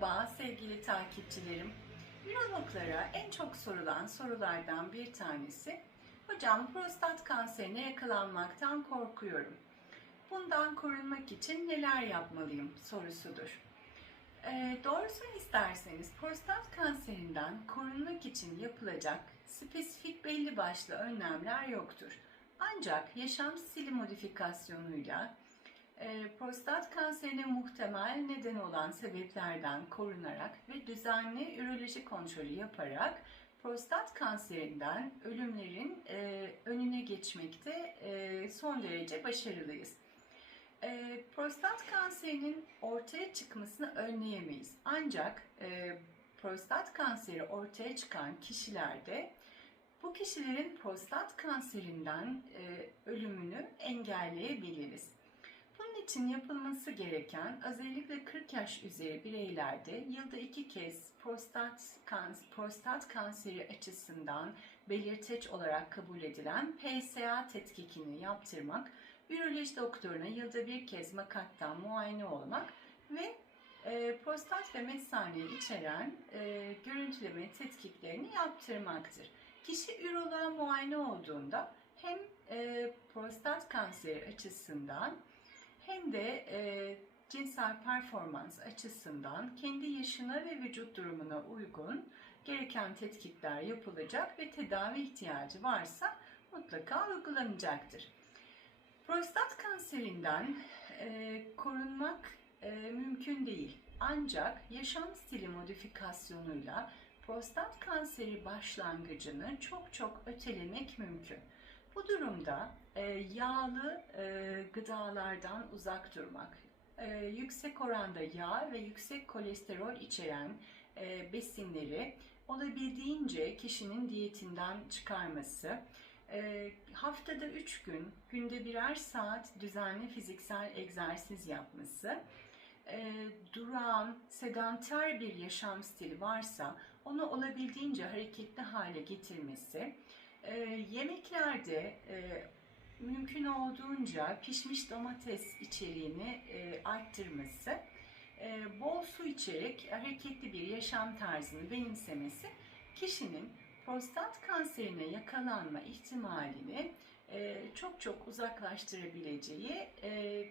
Merhaba sevgili takipçilerim. Ürologlara en çok sorulan sorulardan bir tanesi, hocam prostat kanserine yakalanmaktan korkuyorum. Bundan korunmak için neler yapmalıyım sorusudur. Ee, doğrusunu isterseniz prostat kanserinden korunmak için yapılacak spesifik belli başlı önlemler yoktur. Ancak yaşam stili modifikasyonuyla e, prostat kanserine muhtemel neden olan sebeplerden korunarak ve düzenli üroloji kontrolü yaparak prostat kanserinden ölümlerin e, önüne geçmekte e, son derece başarılıyız. E, prostat kanserinin ortaya çıkmasını önleyemeyiz. Ancak e, prostat kanseri ortaya çıkan kişilerde bu kişilerin prostat kanserinden e, ölümünü engelleyebiliriz. İçin yapılması gereken özellikle 40 yaş üzeri bireylerde yılda iki kez prostat, kans prostat kanseri açısından belirteç olarak kabul edilen PSA tetkikini yaptırmak, üroloji doktoruna yılda bir kez makattan muayene olmak ve e, prostat ve mesaneyi içeren e, görüntüleme tetkiklerini yaptırmaktır. Kişi üroloğa muayene olduğunda hem e, prostat kanseri açısından hem de e, cinsel performans açısından kendi yaşına ve vücut durumuna uygun gereken tetkikler yapılacak ve tedavi ihtiyacı varsa mutlaka uygulanacaktır. Prostat kanserinden e, korunmak e, mümkün değil. Ancak yaşam stili modifikasyonuyla prostat kanseri başlangıcını çok çok ötelemek mümkün. Bu durumda e, yağlı e, gıdalardan uzak durmak, e, yüksek oranda yağ ve yüksek kolesterol içeren e, besinleri olabildiğince kişinin diyetinden çıkarması, e, haftada 3 gün, günde birer saat düzenli fiziksel egzersiz yapması, e, durağan, sedanter bir yaşam stili varsa onu olabildiğince hareketli hale getirmesi, e, yemeklerde e, mümkün olduğunca pişmiş domates içeriğini e, arttırması, e, bol su içerek hareketli bir yaşam tarzını benimsemesi kişinin prostat kanserine yakalanma ihtimalini e, çok çok uzaklaştırabileceği e,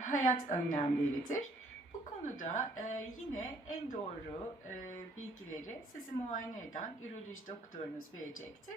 hayat önlemleridir. Bu konuda e, yine en doğru e, bilgileri sizi muayene eden üroloji doktorunuz verecektir.